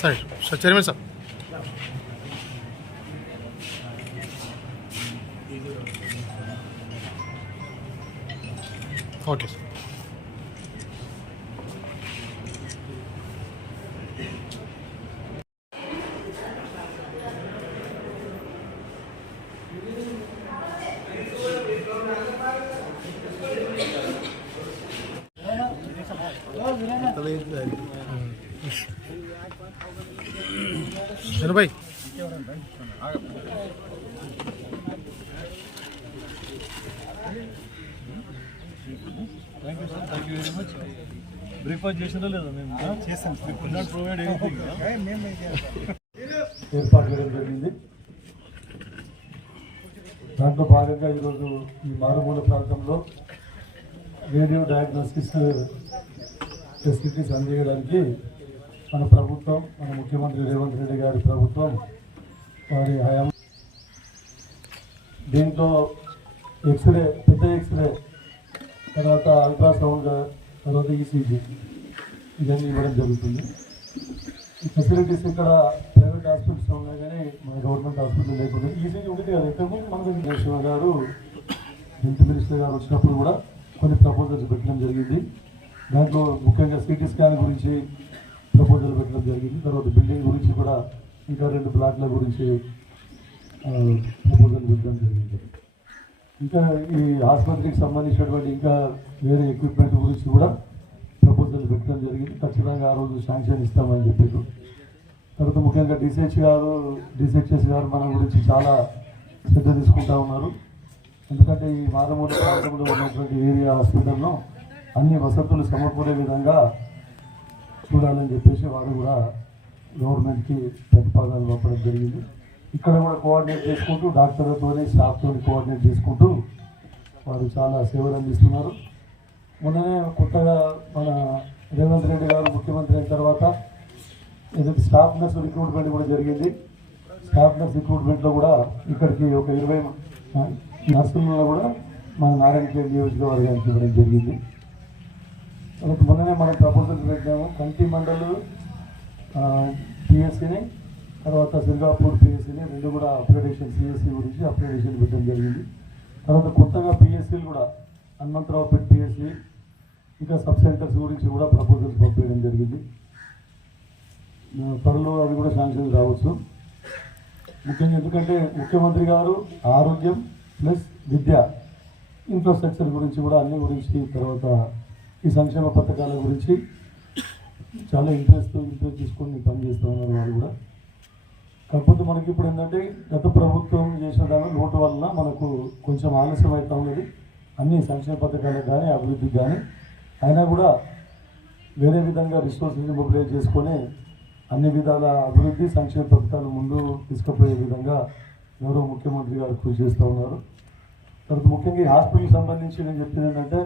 Sir sir chairman sir. Okay sir. Bhai thank you sir thank you very much breakfast చేసినా లేదా మేము? Not provide anything ఏర్పాటు చేయడం జరిగింది. దాంట్లో భాగంగా ఈరోజు ఈ మారుమూల ప్రాంతంలో రేడియో డయాగ్నోస్టిక్స్ ఫెసిలిటీస్ అందజేయడానికి మన ప్రభుత్వం మన ముఖ్యమంత్రి రేవంత్ రెడ్డి గారి ప్రభుత్వం వారి హయాం దీంట్లో ఎక్స్రే పెద్ద ఎక్స్రే తర్వాత అల్ట్రాసౌండ్ తర్వాత ఈసీజీ ఇవన్నీ ఇవ్వడం జరుగుతుంది. ఈ ఫెసిలిటీస్ ఇక్కడ ప్రైవేట్ హాస్పిటల్స్ ఉన్నాయి కానీ మన గవర్నమెంట్ హాస్పిటల్ లేకుండా ఈసీజీ ఉండేది కదా ఇక్కడ ముందు మనకు శివ గారు హెల్త్ మినిస్టర్ గారు వచ్చినప్పుడు కూడా కొన్ని ప్రపోజల్స్ పెట్టడం జరిగింది. దాంట్లో ముఖ్యంగా సిటీ స్కాన్ గురించి ప్రపోజల్ పెట్టడం జరిగింది. తర్వాత బిల్డింగ్ గురించి కూడా ఇంకా రెండు ప్లాట్ల గురించి ప్రపోజల్ పెట్టడం జరిగింది. ఇంకా ఈ ఆసుపత్రికి సంబంధించినటువంటి ఇంకా వేరే ఎక్విప్మెంట్ గురించి కూడా ప్రపోజల్ పెట్టడం జరిగింది. ఖచ్చితంగా ఆ రోజు శాంక్షన్ ఇస్తామని చెప్పారు. తర్వాత ముఖ్యంగా డిసిహెచ్ గారు డిసిహెచ్ఎస్ గారు మన గురించి చాలా శ్రద్ధ తీసుకుంటా ఉన్నారు. ఎందుకంటే ఈ మారమూల ప్రాంతంలో ఉన్నటువంటి ఏరియా హాస్పిటల్లో అన్ని వసతులు సమకూరే విధంగా చూడాలని చెప్పేసి వారు కూడా గవర్నమెంట్కి ప్రతిపాదనలు పంపడం జరిగింది. ఇక్కడ కూడా కోఆర్డినేట్ చేసుకుంటూ డాక్టర్లతోని స్టాఫ్తో కోఆర్డినేట్ చేసుకుంటూ వారు చాలా సేవలు అందిస్తున్నారు. మొన్ననే కొత్తగా మన రేవంత్ రెడ్డి గారు ముఖ్యమంత్రి అయిన తర్వాత ఏదైతే స్టాఫ్ నర్స్ రిక్రూట్మెంట్ కూడా జరిగింది స్టాఫ్ నర్స్ రిక్రూట్మెంట్లో కూడా ఇక్కడికి ఒక ఇరవై నర్సులను కూడా మన నారాయణపేట నియోజకవర్గానికి ఇవ్వడం జరిగింది. తర్వాత మొన్ననే మనం ప్రపోజల్ పెట్టాము. కంటి మండలు పిఎస్సీని తర్వాత సింగాపూర్ పిఎస్సిని రెండు కూడా అప్గ్రేడేషన్ సిఎస్సీ గురించి అప్గ్రేడేషన్ పెట్టడం జరిగింది. తర్వాత కొత్తగా పిఎస్సీలు కూడా హనుమంతరావుపేట పిఎస్సీ ఇంకా సబ్ సెంటర్స్ గురించి కూడా ప్రపోజల్స్ పంపించడం జరిగింది. త్వరలో అవి కూడా శాంక్షన్ రావచ్చు ముఖ్యంగా ఎందుకంటే ముఖ్యమంత్రి గారు ఆరోగ్యం ప్లస్ విద్య ఇన్ఫ్రాస్ట్రక్చర్ గురించి కూడా అన్ని గురించి తర్వాత ఈ సంక్షేమ పథకాల గురించి చాలా ఇంట్రెస్ట్ ఇంట్రెస్ట్ తీసుకొని పనిచేస్తూ ఉన్నారు వాళ్ళు కూడా. కాకపోతే మనకి ఇప్పుడు ఏంటంటే గత ప్రభుత్వం చేసిన దాని లోటు వలన మనకు కొంచెం ఆలస్యం అవుతూ ఉన్నది. అన్ని సంక్షేమ పథకాలకు కానీ అభివృద్ధికి కానీ అయినా కూడా వేరే విధంగా రిసోర్స్ మొబిలైజ్ చేసుకొని అన్ని విధాల అభివృద్ధి సంక్షేమ పథకాలు ముందు తీసుకుపోయే విధంగా ఎవరో ముఖ్యమంత్రి గారు కృషి చేస్తూ ఉన్నారు. తర్వాత ముఖ్యంగా ఈ హాస్పిటల్కి సంబంధించి నేను చెప్పింది ఏంటంటే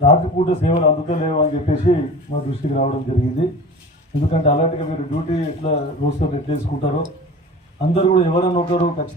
రాత్రిపూట సేవలు అందుతలేవు అని చెప్పేసి మా దృష్టికి రావడం జరిగింది. ఎందుకంటే అలాంటిగా మీరు డ్యూటీ ఎట్లా రోజుతో ఎట్లా వేసుకుంటారో అందరూ కూడా ఎవరన్నా ఒకరు ఖచ్చితంగా